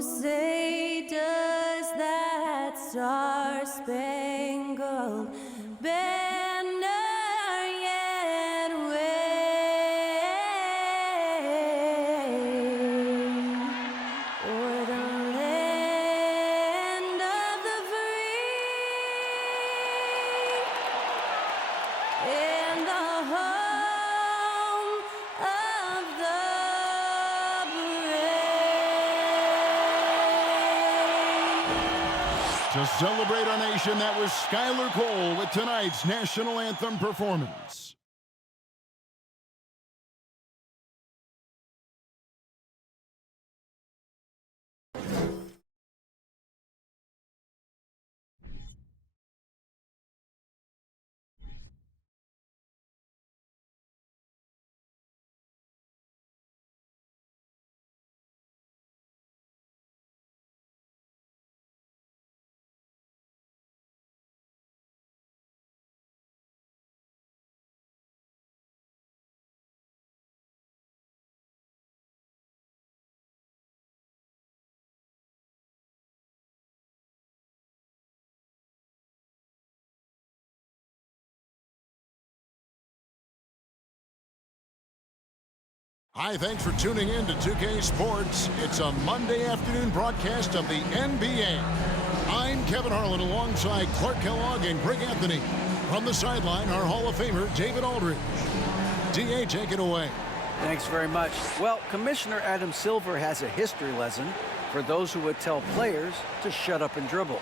say does that star-spangled banner yet wave o'er the land of the free and the home of the To celebrate our nation, that was Skylar Cole with tonight's national anthem performance. Hi, thanks for tuning in to 2K Sports. It's a Monday afternoon broadcast of the NBA. I'm Kevin Harlan alongside Clark Kellogg and Greg Anthony. From the sideline, our Hall of Famer, David Aldridge. DA, take it away. Thanks very much. Well, Commissioner Adam Silver has a history lesson for those who would tell players to shut up and dribble.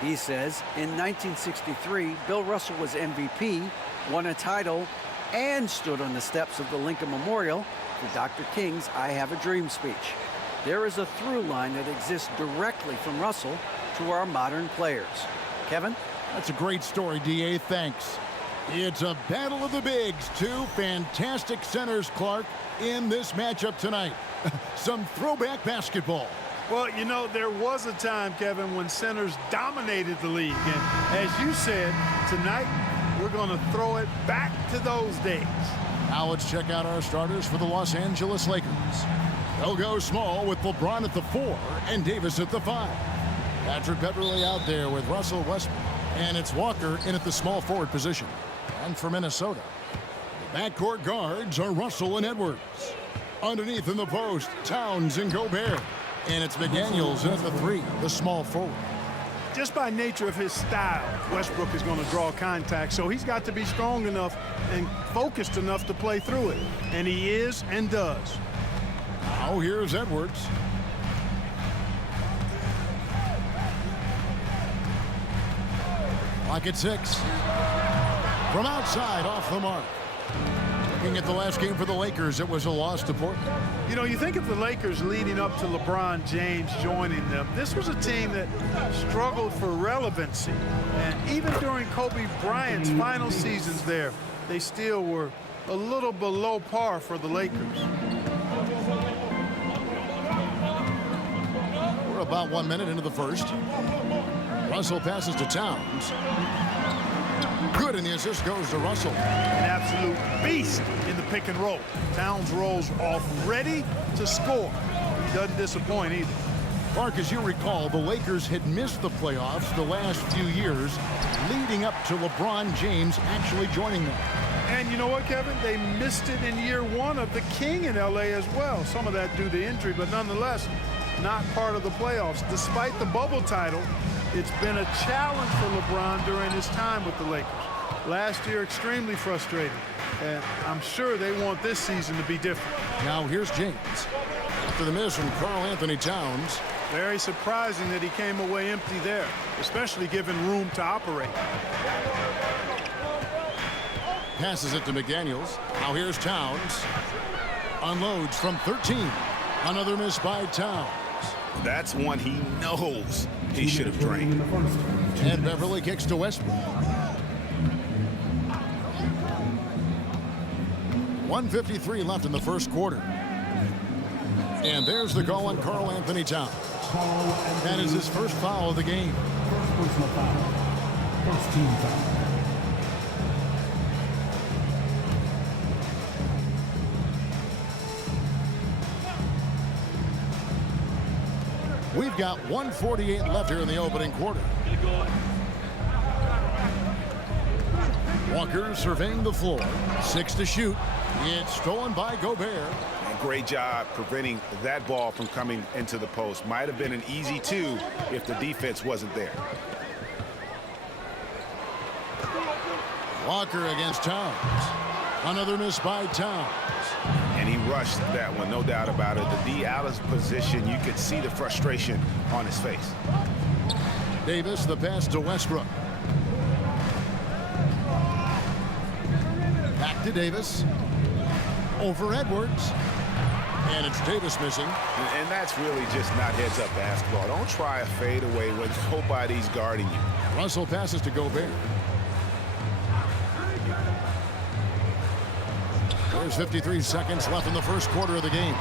He says in 1963, Bill Russell was MVP, won a title, and stood on the steps of the Lincoln Memorial for Dr. King's I Have a Dream speech. There is a through line that exists directly from Russell to our modern players. Kevin? That's a great story, DA. Thanks. It's a battle of the bigs. Two fantastic centers, Clark, in this matchup tonight. Some throwback basketball. Well, you know, there was a time, Kevin, when centers dominated the league. And as you said, tonight we're going to throw it back to those days. Now let's check out our starters for the Los Angeles Lakers. They'll go small with LeBron at the 4 and Davis at the 5. Patrick Beverley out there with Russell Westbrook. And it's Walker in at the small forward position. And for Minnesota, the backcourt guards are Russell and Edwards. Underneath in the post, Towns and Gobert. And it's McDaniels in at the 3, the small forward. Just by nature of his style, Westbrook is going to draw contact, so he's got to be strong enough and focused enough to play through it. And he is and does. Now here's Edwards. Clock at 6. From outside, off the mark. Looking at the last game for the Lakers, it was a loss to Portland. You know, you think of the Lakers leading up to LeBron James joining them. This was a team that struggled for relevancy. And even during Kobe Bryant's final seasons there, they still were a little below par for the Lakers. We're about 1 minute into the first. Russell passes to Towns. Good, and the assist goes to Russell. An absolute beast in the pick and roll. Towns rolls off ready to score. He doesn't disappoint either. Clark, as you recall, the Lakers had missed the playoffs the last few years, leading up to LeBron James actually joining them. And you know what, Kevin? They missed it in year 1 of the King in L.A. as well. Some of that due to injury, but nonetheless, not part of the playoffs. Despite the bubble title, it's been a challenge for LeBron during his time with the Lakers. Last year, extremely frustrating. And I'm sure they want this season to be different. Now here's James. After the miss from Karl Anthony Towns. Very surprising that he came away empty there, especially given room to operate. Passes it to McDaniels. Now here's Towns. Unloads from 13. Another miss by Towns. That's one he knows he should have drained. And Beverley kicks to Westbrook. 1:53 left in the first quarter. And there's the call on Karl Anthony Towns. That is his first foul of the game. First personal foul. First team foul. We've got 1:48 left here in the opening quarter. Walker surveying the floor. 6 to shoot. It's stolen by Gobert. And great job preventing that ball from coming into the post. Might have been an easy 2 if the defense wasn't there. Walker against Towns. Another miss by Towns. And he rushed that one, no doubt about it. The D out of position, you could see the frustration on his face. Davis, the pass to Westbrook. Back to Davis. Over Edwards. And it's Davis missing. And that's really just not heads-up basketball. Don't try a fadeaway when nobody's guarding you. Russell passes to Gobert. There's 53 seconds left in the first quarter of the game.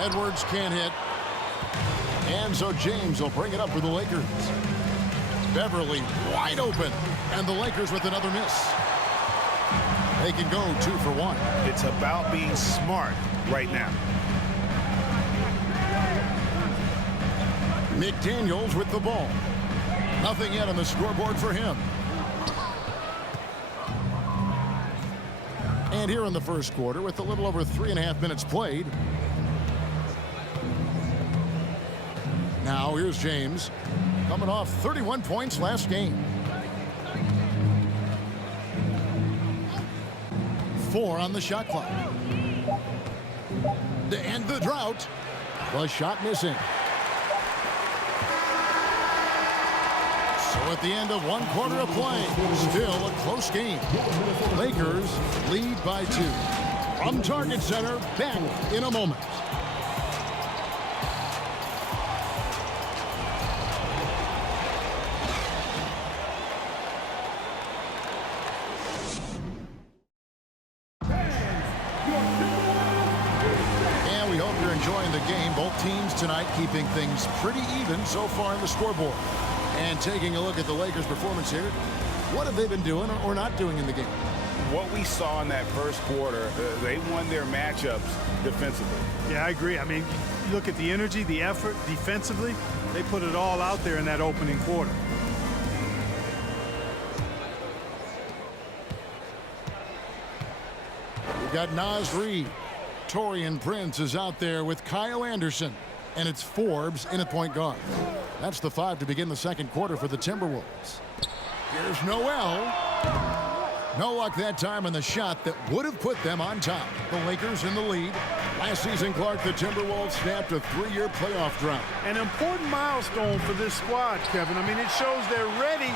Edwards can't hit. And so James will bring it up for the Lakers. Beverly wide open. And the Lakers with another miss. They can go 2 for 1. It's about being smart right now. McDaniels with the ball. Nothing yet on the scoreboard for him. And here in the first quarter, with a little over 3.5 minutes played. Now here's James, coming off 31 points last game. 4 on the shot clock. To end the drought. The shot missing. So at the end of 1 quarter of play, still a close game. Lakers lead by 2. From Target Center, back in a moment. And we hope you're enjoying the game. Both teams tonight keeping things pretty even so far in the scoreboard. And taking a look at the Lakers' performance here, what have they been doing or not doing in the game? What we saw in that first quarter, they won their matchups defensively. Yeah, I agree. I mean, you look at the energy, the effort defensively, they put it all out there in that opening quarter. We've got Naz Reid. Taurean Prince is out there with Kyle Anderson. And it's Forbes in at point guard. That's the 5 to begin the second quarter for the Timberwolves. Here's Noel. No luck that time on the shot that would have put them on top. The Lakers in the lead. Last season, Clark, the Timberwolves snapped a 3-year playoff drought. An important milestone for this squad, Kevin. I mean, it shows they're ready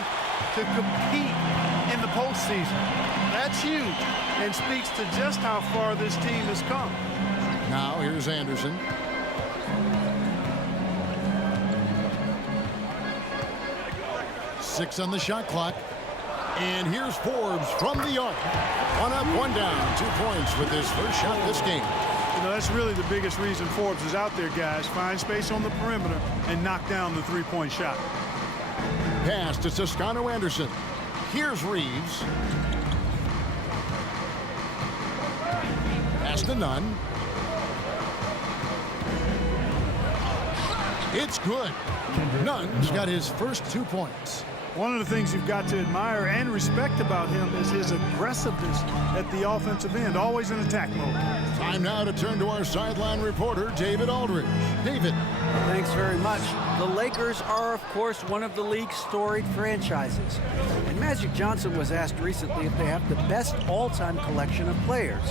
to compete in the postseason. That's huge and speaks to just how far this team has come. Now here's Anderson. Six on the shot clock. And here's Forbes from the arc. 1 up, 1 down. 2 points with his first shot this game. You know, that's really the biggest reason Forbes is out there, guys. Find space on the perimeter and knock down the 3-point shot. Pass to Toscano Anderson. Here's Reeves. Pass to Nunn. It's good. Nunn's got his first 2 points. One of the things you've got to admire and respect about him is his aggressiveness at the offensive end, always in attack mode. Time now to turn to our sideline reporter, David Aldridge. David. Thanks very much. The Lakers are, of course, one of the league's storied franchises. And Magic Johnson was asked recently if they have the best all-time collection of players.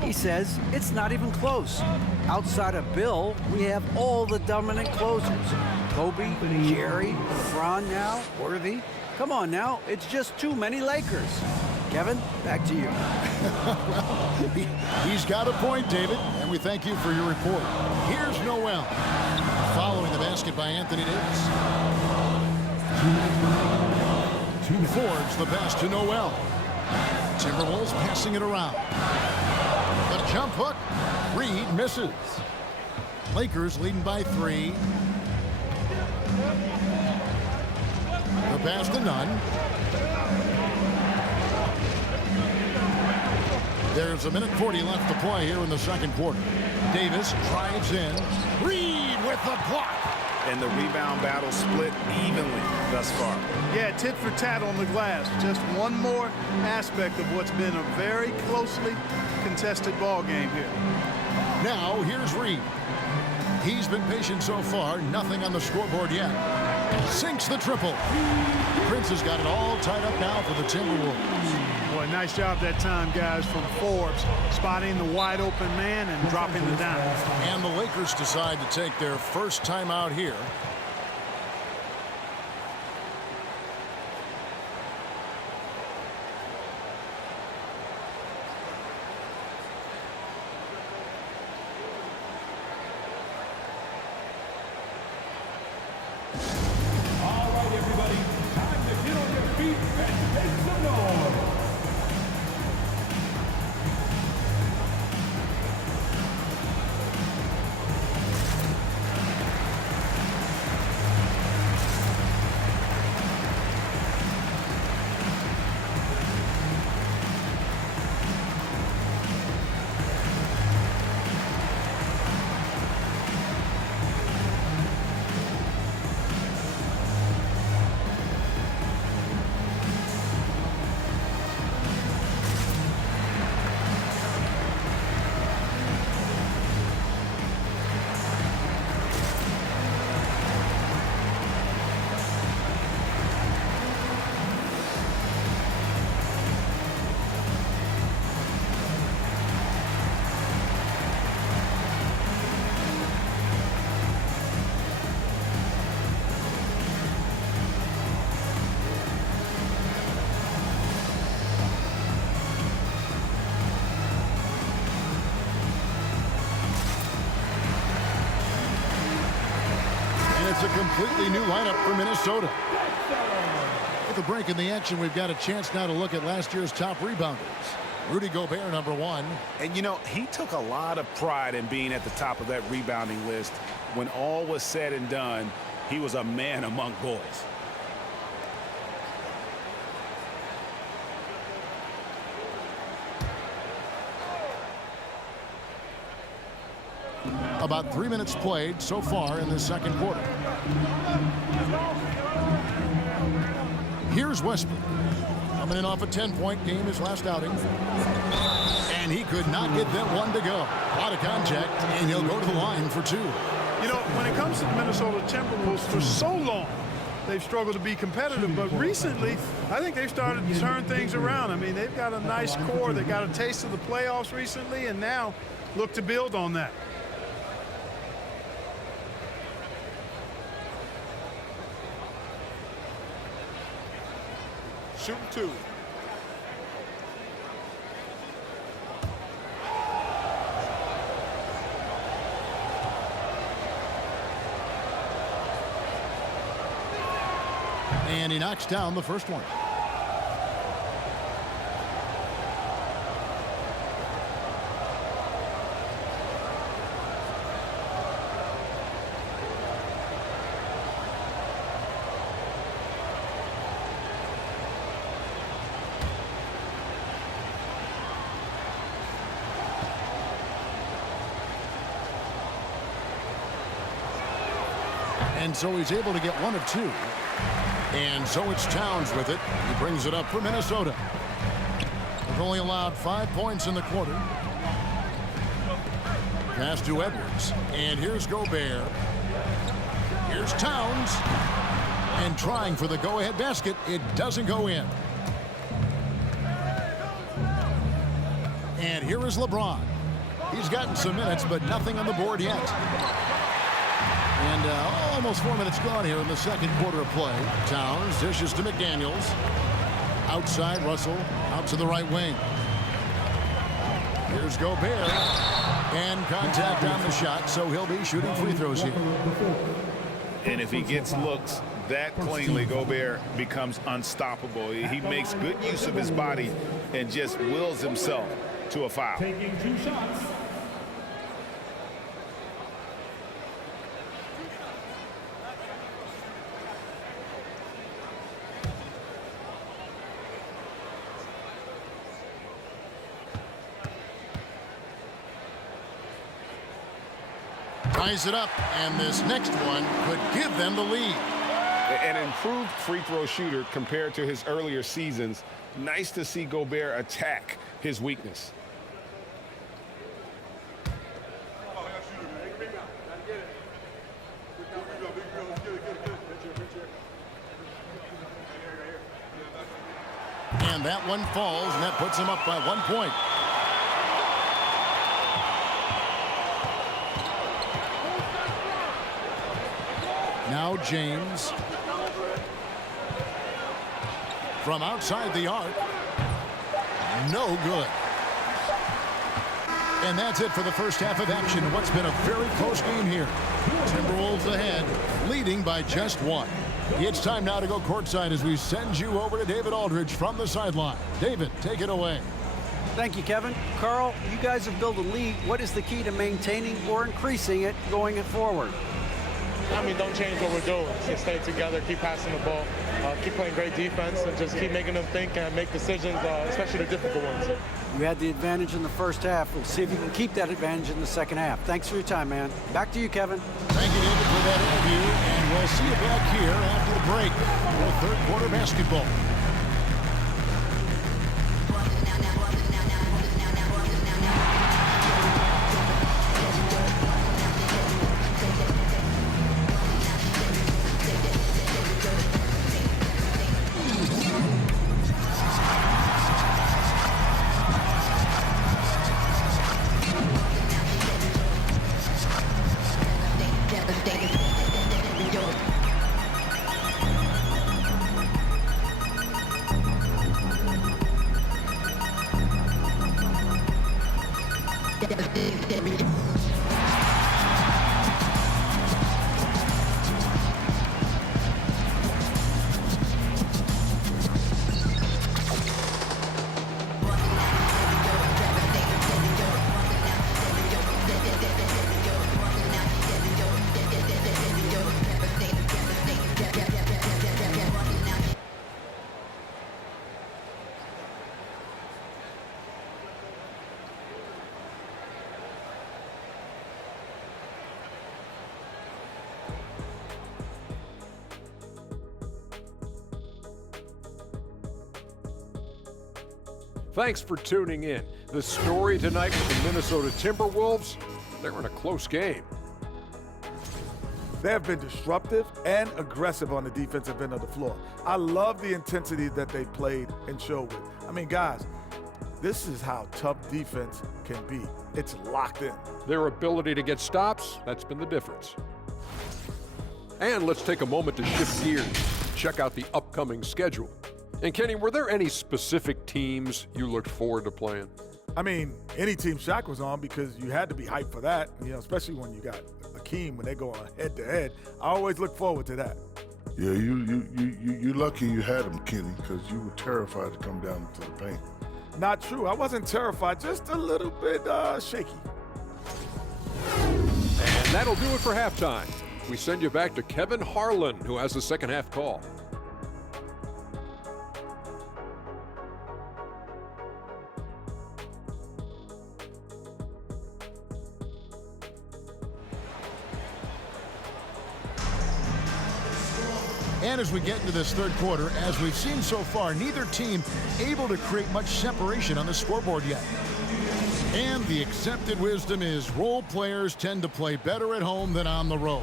He says it's not even close. Outside of Bill, we have all the dominant closers. Kobe, Jerry, LeBron now, Worthy. Come on now, it's just too many Lakers. Kevin, back to you. He's got a point, David, and we thank you for your report. Here's Noel. Following the basket by Anthony Davis. Forbes the pass to Noel. Timberwolves passing it around. The jump hook. Reed misses. Lakers leading by 3. The pass to Nunn. There's a minute 40 left to play here in the second quarter. Davis drives in. Reed with the block. and the rebound battle split evenly thus far. Yeah, tit for tat on the glass. Just one more aspect of what's been a very closely contested ball game here. Now, here's Reed. He's been patient so far. Nothing on the scoreboard yet. Sinks the triple. Prince has got it all tied up now for the Timberwolves. Boy, nice job that time, guys, from Forbes, spotting the wide open man and dropping the dime. And the Lakers decide to take their first timeout here. All right, everybody. Time to get on your feet and make some noise. It's a completely new lineup for Minnesota. With the break in the action, we've got a chance now to look at last year's top rebounders. Rudy Gobert, #1. And, you know, he took a lot of pride in being at the top of that rebounding list. When all was said and done, he was a man among boys. About 3 minutes played so far in the second quarter. Here's Westbrook. Coming in off a 10-point game his last outing. And he could not get that one to go. A lot of contact, and he'll go to the line for 2. You know, when it comes to the Minnesota Timberwolves, for so long, they've struggled to be competitive. But recently, I think they've started to turn things around. I mean, they've got a nice core. They got a taste of the playoffs recently, and now look to build on that. Shooting 2. And he knocks down the first one. And so he's able to get 1 of 2. And so it's Towns with it. He brings it up for Minnesota. They've only allowed 5 points in the quarter. Pass to Edwards. And here's Gobert. Here's Towns. And trying for the go-ahead basket. It doesn't go in. And here is LeBron. He's gotten some minutes, but nothing on the board yet. And almost 4 minutes gone here in the second quarter of play. Towns dishes to McDaniels. Outside, Russell out to the right wing. Here's Gobert. And contact on the shot, so he'll be shooting free throws here. And if he gets looks that cleanly, Gobert becomes unstoppable. He makes good use of his body and just wills himself to a foul. Taking 2 shots. ties it up, and this next one could give them the lead. An improved free throw shooter compared to his earlier seasons. Nice to see Gobert attack his weakness. And that one falls, and that puts him up by 1 point. Now James. From outside the arc. No good. And that's it for the first half of action. What's been a very close game here. Timberwolves ahead, leading by just 1. It's time now to go courtside as we send you over to David Aldridge from the sideline. David, take it away. Thank you, Kevin. Carl, you guys have built a lead. What is the key to maintaining or increasing it going forward? I mean, don't change what we're doing. Just stay together, keep passing the ball, keep playing great defense, and just keep making them think and make decisions, especially the difficult ones. You had the advantage in the first half. We'll see if you can keep that advantage in the second half. Thanks for your time, man. Back to you, Kevin. Thank you, David, for that interview, and we'll see you back here after the break for third quarter basketball. Thanks for tuning in. The story tonight with the Minnesota Timberwolves, they're in a close game. They have been disruptive and aggressive on the defensive end of the floor. I love the intensity that they played and showed with. I mean, guys, this is how tough defense can be. It's locked in. Their ability to get stops, that's been the difference. And let's take a moment to shift gears, check out the upcoming schedule. And Kenny, were there any specific teams you looked forward to playing? I mean, any team Shaq was on, because you had to be hyped for that, you know, especially when you got Akeem when they go on head-to-head. I always look forward to that. Yeah, you lucky you had him, Kenny, because you were terrified to come down to the paint. Not true. I wasn't terrified, just a little bit shaky. And that'll do it for halftime. We send you back to Kevin Harlan, who has the second half call. And as we get into this third quarter, as we've seen so far, neither team able to create much separation on the scoreboard yet. And the accepted wisdom is role players tend to play better at home than on the road.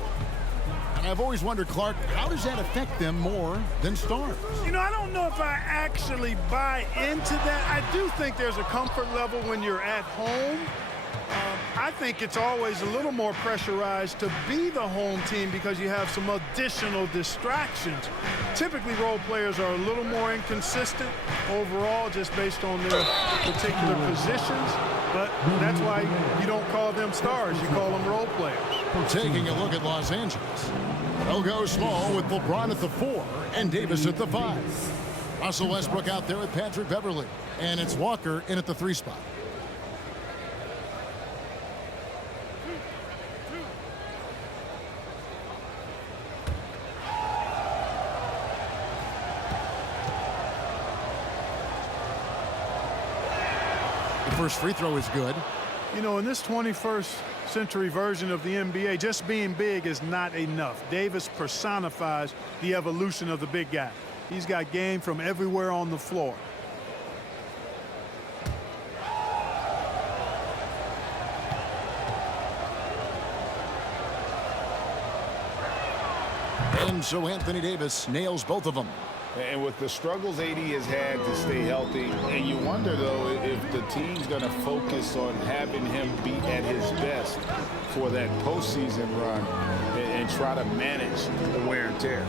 And I've always wondered, Clark, how does that affect them more than stars? You know, I don't know if I actually buy into that. I do think there's a comfort level when you're at home. I think it's always a little more pressurized to be the home team because you have some additional distractions. Typically, role players are a little more inconsistent overall just based on their particular positions, but that's why you don't call them stars, you call them role players. Taking a look at Los Angeles. They'll go small with LeBron at the 4 and Davis at the 5. Russell Westbrook out there with Patrick Beverley, and it's Walker in at the 3 spot. First free throw is good. You know, in this 21st century version of the NBA. Just being big is not enough. Davis personifies the evolution of the big guy. He's got game from everywhere on the floor. And so Anthony Davis nails both of them. And with the struggles AD has had to stay healthy, and you wonder, though, if the team's going to focus on having him be at his best for that postseason run and try to manage the wear and tear.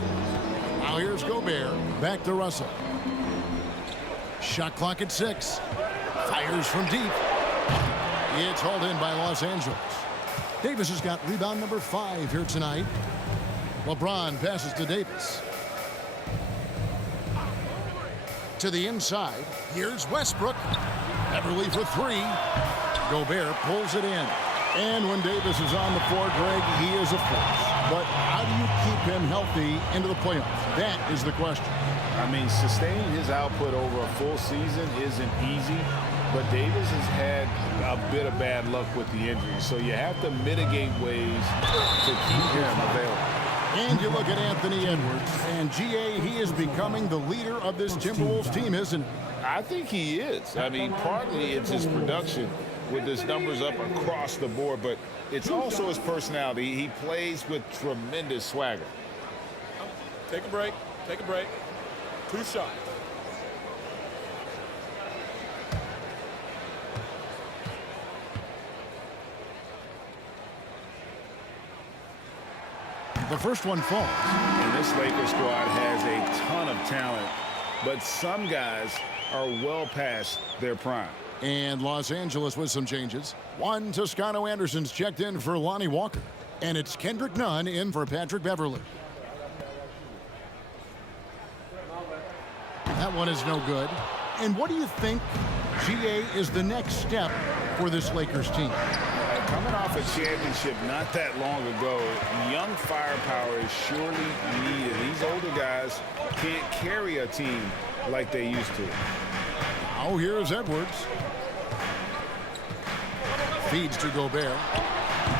Now here's Gobert. Back to Russell. Shot clock at 6. Fires from deep. It's hauled in by Los Angeles. Davis has got rebound number 5 here tonight. LeBron passes to Davis. To the inside. Here's Westbrook. Beverly for 3. Gobert pulls it in. And when Davis is on the floor, Greg, he is a force. But how do you keep him healthy into the playoffs? That is the question. I mean, sustaining his output over a full season isn't easy, but Davis has had a bit of bad luck with the injury. So you have to mitigate ways to keep him available. And you look at Anthony Edwards, and GA, he is becoming the leader of this Timberwolves team, isn't he? I think he is. I mean, partly it's his production with his numbers up across the board, but it's also his personality. He plays with tremendous swagger. Take a break. Take a break. 2 shots. The first one falls. And this Lakers squad has a ton of talent, but some guys are well past their prime. And Los Angeles with some changes. Juan Toscano Anderson's checked in for Lonnie Walker. And it's Kendrick Nunn in for Patrick Beverly. That one is no good. And what do you think, GA, is the next step for this Lakers team? Coming off a championship not that long ago, young firepower is surely needed. These older guys can't carry a team like they used to. Now here's Edwards. Feeds to Gobert.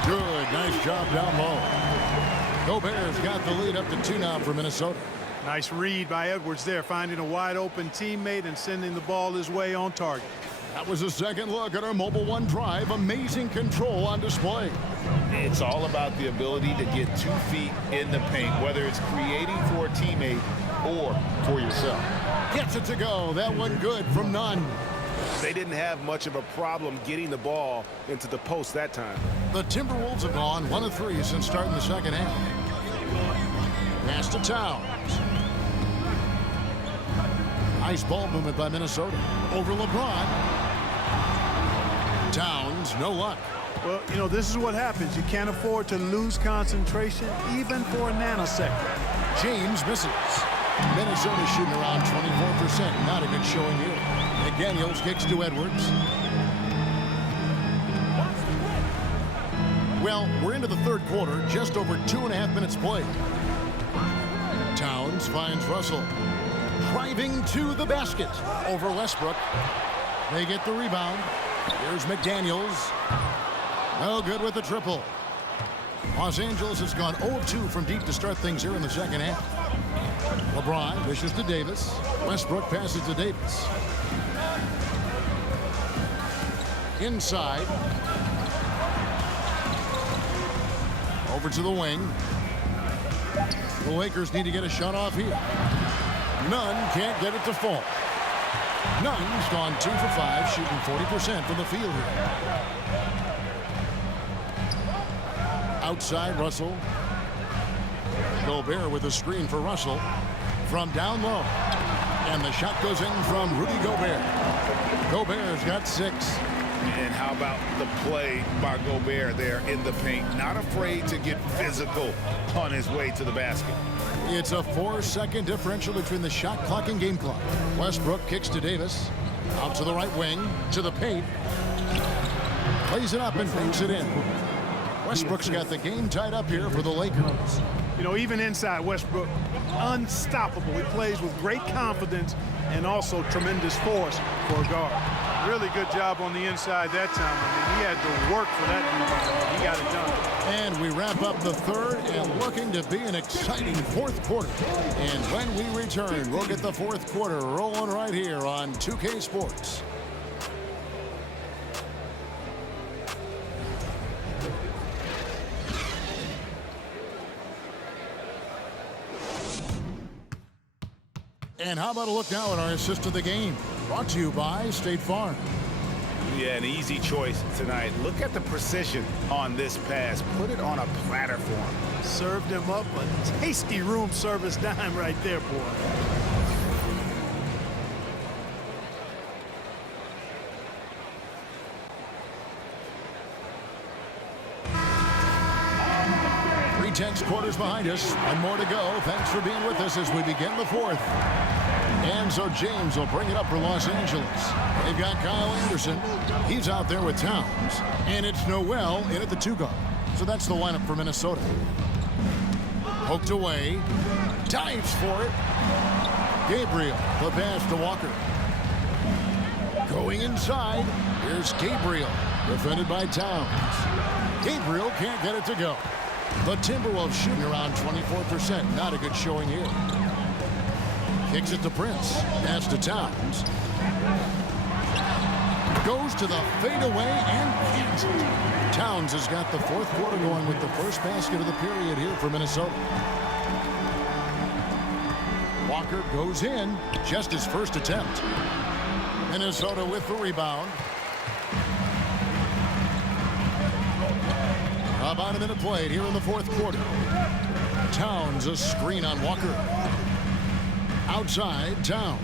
Good, nice job down low. Gobert's got the lead up to 2 now for Minnesota. Nice read by Edwards there, finding a wide open teammate and sending the ball his way on target. That was a second look at our Mobile One drive. Amazing control on display. It's all about the ability to get 2 feet in the paint, whether it's creating for a teammate or for yourself. Gets it to go. That one good from Nunn. They didn't have much of a problem getting the ball into the post that time. The Timberwolves have gone 1 of 3 since starting the second half. Pass to Towns. Nice ball movement by Minnesota. Over LeBron. Towns, no luck. Well, you know, this is what happens. You can't afford to lose concentration, even for a nanosecond. James misses. Minnesota shooting around 24%. Not a good showing here. McDaniels kicks to Edwards. Well, we're into the third quarter. Just over 2.5 minutes played. Towns finds Russell. Driving to the basket over Westbrook. They get the rebound. Here's McDaniels. No good with the triple. Los Angeles has gone 0 of 2 from deep to start things here in the second half. LeBron dishes to Davis. Westbrook passes to Davis. Inside. Over to the wing. The Lakers need to get a shot off here. Nunn can't get it to fall. Nunn's gone 2 for 5, shooting 40% from the field here. Outside, Russell. Gobert with a screen for Russell from down low. And the shot goes in from Rudy Gobert. Gobert's got 6. And how about the play by Gobert there in the paint? Not afraid to get physical on his way to the basket. It's a 4-second differential between the shot clock and game clock. Westbrook kicks to Davis. Out to the right wing, to the paint. Plays it up and banks it in. Westbrook's got the game tied up here for the Lakers. You know, even inside, Westbrook, unstoppable. He plays with great confidence and also tremendous force for a guard. Really good job on the inside that time. I mean, he had to work for that rebound. He got it done. And we wrap up the third and looking to be an exciting fourth quarter. And when we return, we'll get the fourth quarter rolling right here on 2K Sports. And how about a look now at our assist of the game? Brought to you by State Farm. Yeah, an easy choice tonight. Look at the precision on this pass. Put it on a platter for him. Served him up a tasty room service dime right there, boy. Tense quarters behind us. One more to go. Thanks for being with us as we begin the fourth. And so James will bring it up for Los Angeles. They've got Kyle Anderson. He's out there with Towns. And it's Noel in at the 2-guard. So that's the lineup for Minnesota. Poked away. Dives for it. Gabriel, the pass to Walker. Going inside. Here's Gabriel. Defended by Towns. Gabriel can't get it to go. The Timberwolves shooting around 24%. Not a good showing here. Kicks it to Prince. Pass to Towns. Goes to the fadeaway and cans it. Towns has got the fourth quarter going with the first basket of the period here for Minnesota. Walker goes in. Just his first attempt. Minnesota with the rebound. About a minute played here in the fourth quarter. Towns a screen on Walker. Outside, Towns.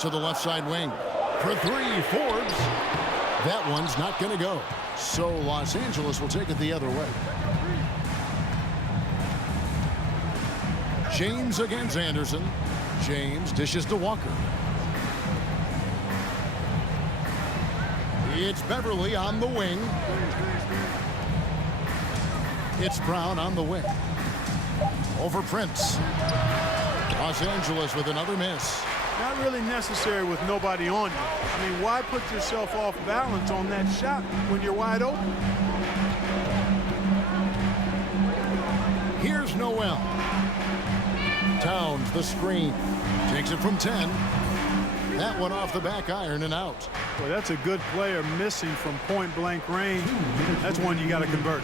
To the left side wing. For three, Forbes. That one's not going to go. So Los Angeles will take it the other way. James against Anderson. James dishes to Walker. It's Beverly on the wing. It's Brown on the wing. Over Prince. Los Angeles with another miss. Not really necessary with nobody on you. I mean, why put yourself off balance on that shot when you're wide open? Here's Noel. Towns the screen. Takes it from 10. That one off the back iron and out. Well, that's a good player missing from point-blank range. That's one you got to convert.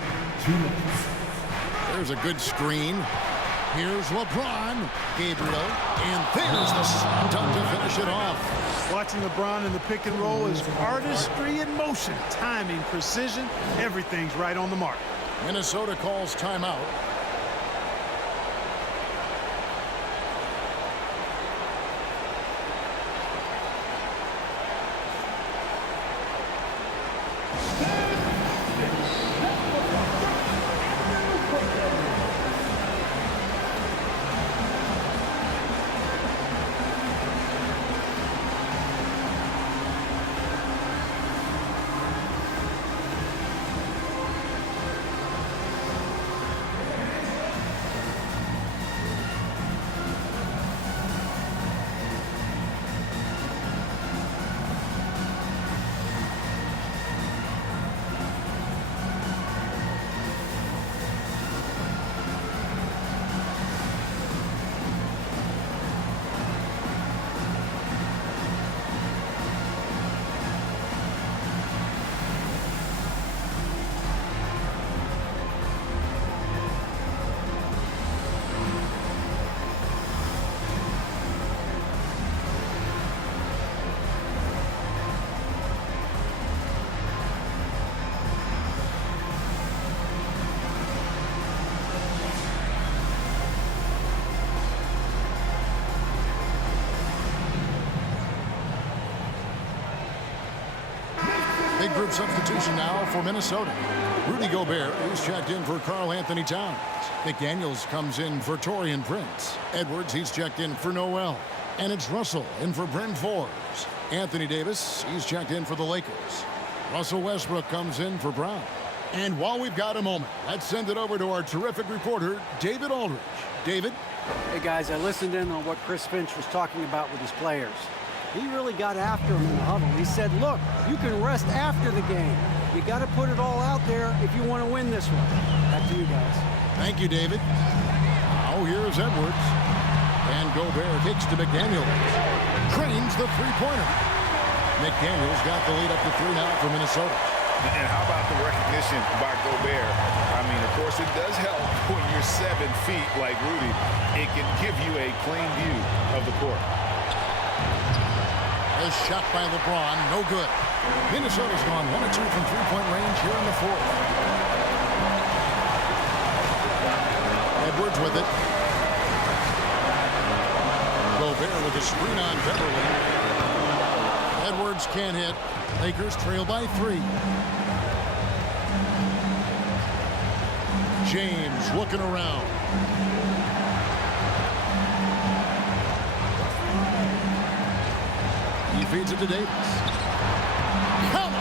There's a good screen. Here's LeBron. Gabriel. And there's the slam dunk to finish it off. Watching LeBron in the pick and roll is artistry in motion. Timing, precision, everything's right on the mark. Minnesota calls timeout. Big group substitution now for Minnesota. Rudy Gobert is checked in for Karl Anthony Towns. McDaniels comes in for Taurean Prince. Edwards, he's checked in for Noel. And it's Russell in for Bryn Forbes. Anthony Davis, he's checked in for the Lakers. Russell Westbrook comes in for Brown. And while we've got a moment, let's send it over to our terrific reporter, David Aldridge. David? Hey, guys, I listened in on what Chris Finch was talking about with his players. He really got after him in the huddle. He said, look, you can rest after the game. You got to put it all out there if you want to win this one. Back to you guys. Thank you, David. Now here's Edwards. And Gobert kicks to McDaniels. Drains the three-pointer. McDaniels got the lead up to 3 now for Minnesota. And how about the recognition by Gobert? I mean, of course, it does help when you're 7 feet like Rudy. It can give you a clean view of the court. A shot by LeBron, no good. Minnesota's gone 1 of 2 from three-point range here in the fourth. Edwards with it. Gobert with a screen on Beverly. Edwards can't hit. Lakers trail by 3. James looking around. He feeds it to Davis. Count!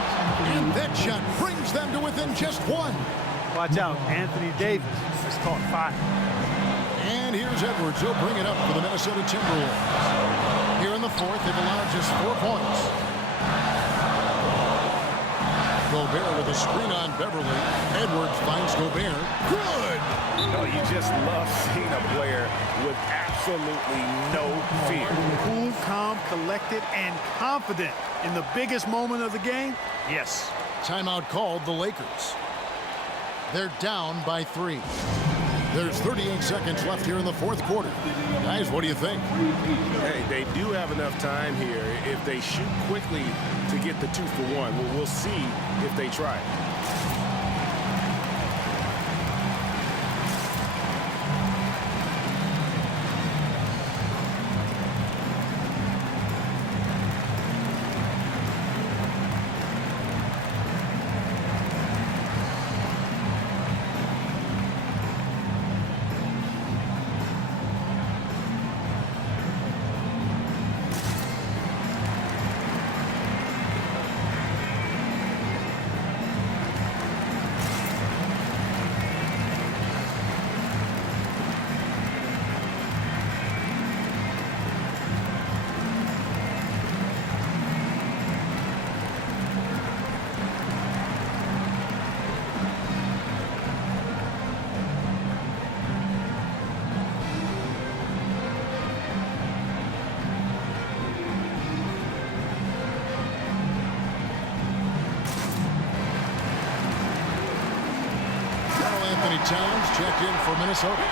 And that shot brings them to within just 1. Watch out, Anthony Davis has caught fire. And here's Edwards. He'll bring it up for the Minnesota Timberwolves. Here in the fourth, they've allowed just 4 points. Gobert with a screen on Beverly. Edwards finds Gobert. Good! No, you just love seeing a player with absolutely no fear. Cool, calm, collected, and confident in the biggest moment of the game. Yes. Timeout called the Lakers. They're down by 3. There's 38 seconds left here in the fourth quarter. Guys, what do you think? Hey, they do have enough time here if they shoot quickly to get the 2 for 1. We'll see if they try. Anthony Towns checked in for Minnesota.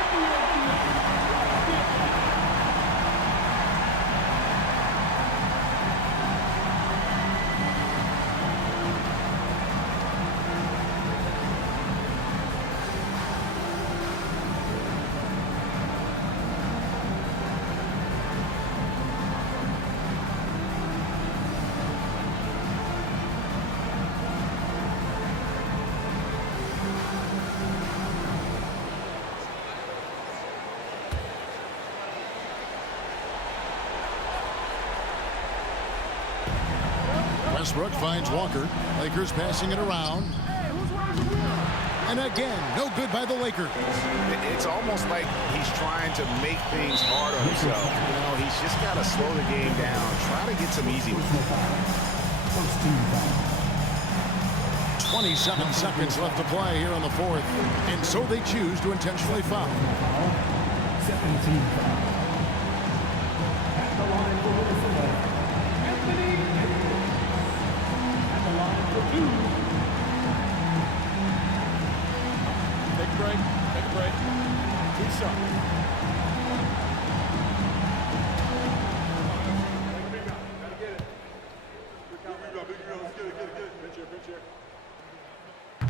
Westbrook finds Walker. Lakers passing it around. And again, no good by the Lakers. It's almost like he's trying to make things hard on himself. You know, he's just got to slow the game down. Try to get some easy ones. 27 seconds left to play here in the fourth. And so they choose to intentionally foul. 17 foul. At the line for Minnesota, Anthony Edwards. At the line for 2. Take a break. Take a break. 2 shots.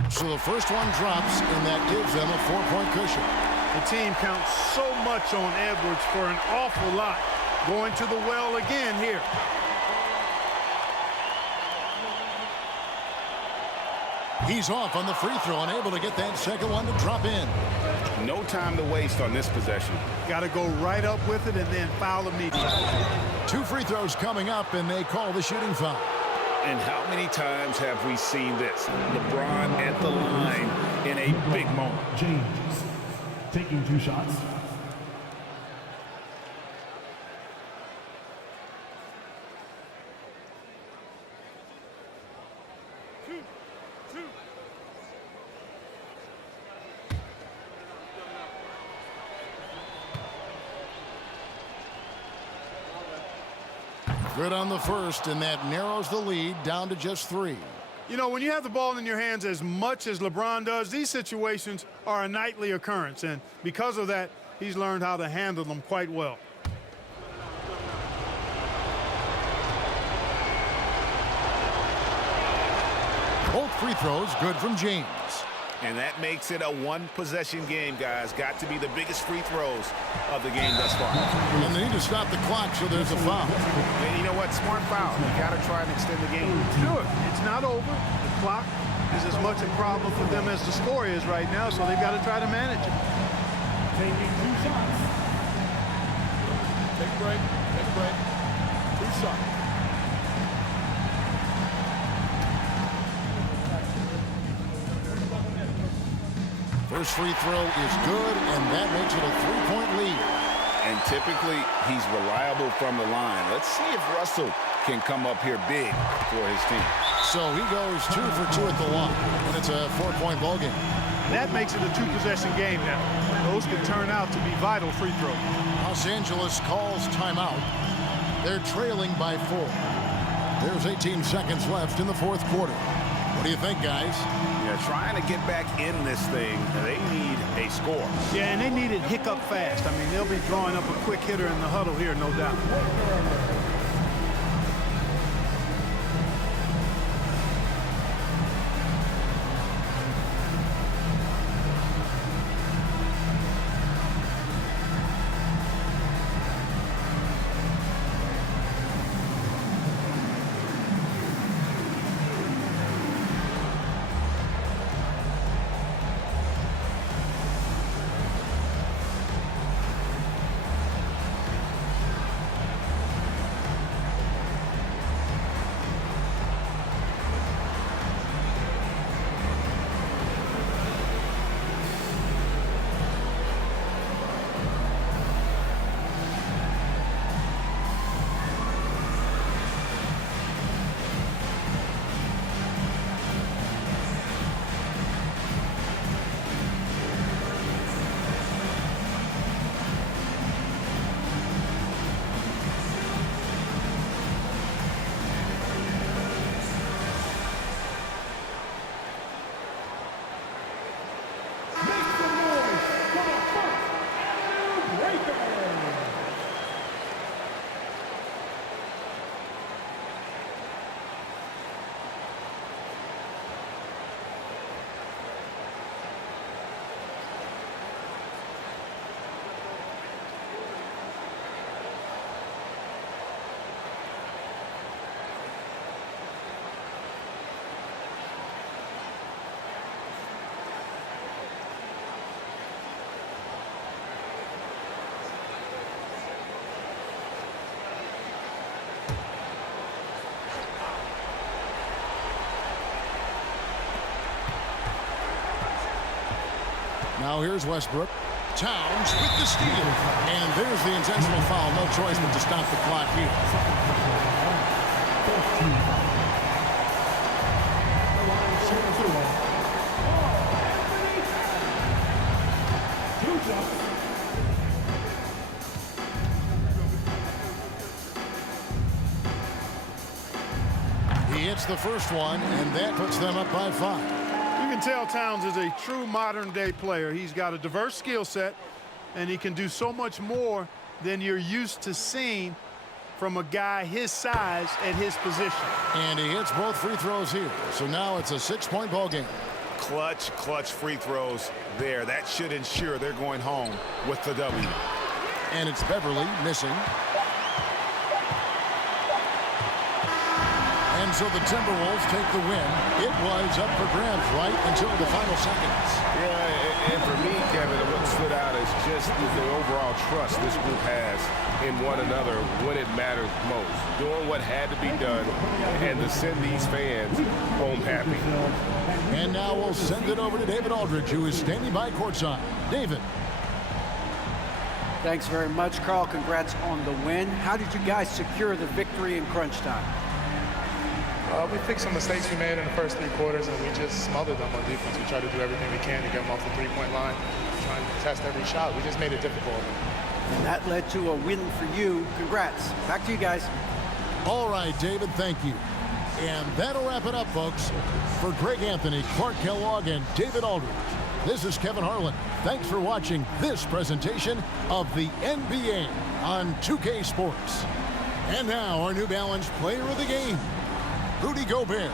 So the first one drops, and that gives them a 4-point cushion. The team counts so much on Edwards for an awful lot. Going to the well again here. He's off on the free throw and able to get that second one to drop in. No time to waste on this possession. Got to go right up with it and then foul immediately. 2 free throws coming up, and they call the shooting foul. And how many times have we seen this? LeBron at the line in a big moment. James taking 2 shots. Good on the first, and that narrows the lead down to just 3. You know, when you have the ball in your hands as much as LeBron does, these situations are a nightly occurrence. And because of that, he's learned how to handle them quite well. Both free throws good from James. And that makes it a one-possession game, guys. Got to be the biggest free throws of the game thus far. And they need to stop the clock, so there's a foul. And you know what? Smart foul. You got to try and extend the game. Sure, it's not over. The clock is as much a problem for them as the score is right now, so they've got to try to manage it. Taking 2 shots. Take a break. Take a break. 2 shots. First free throw is good, and that makes it a 3-point lead. And typically, he's reliable from the line. Let's see if Russell can come up here big for his team. So he goes 2 for 2 at the line, and it's a 4-point ball game. That makes it a 2-possession game now. Those could turn out to be vital free throws. Los Angeles calls timeout. They're trailing by 4. There's 18 seconds left in the fourth quarter. What do you think, guys? Yeah, trying to get back in this thing, they need a score. Yeah, and they need it hiccup fast. I mean, they'll be drawing up a quick hitter in the huddle here, no doubt. Now here's Westbrook. Towns with the steal. And there's the intentional foul. No choice but to stop the clock here. He hits the first one, and that puts them up by 5. You can tell Towns is a true modern-day player. He's got a diverse skill set, and he can do so much more than you're used to seeing from a guy his size at his position. And he hits both free throws here. So now it's a 6-point ball game. Clutch free throws there. That should ensure they're going home with the W. And it's Beverly missing. And so the Timberwolves take the win. It was up for grabs right until the final seconds. Yeah, and for me, Kevin, what stood out is just the overall trust this group has in one another when it matters most. Doing what had to be done and to send these fans home happy. And now we'll send it over to David Aldridge, who is standing by courtside. David. Thanks very much, Carl. Congrats on the win. How did you guys secure the victory in crunch time? We fixed some mistakes we made in the first 3 quarters, and we just smothered them on defense. We tried to do everything we can to get them off the 3-point line, trying to test every shot. We just made it difficult. And that led to a win for you. Congrats. Back to you guys. All right, David, thank you. And that'll wrap it up, folks. For Greg Anthony, Clark Kellogg, and David Aldridge, this is Kevin Harlan. Thanks for watching this presentation of the NBA on 2K Sports. And now, our New Balance Player of the Game, Rudy Gobert.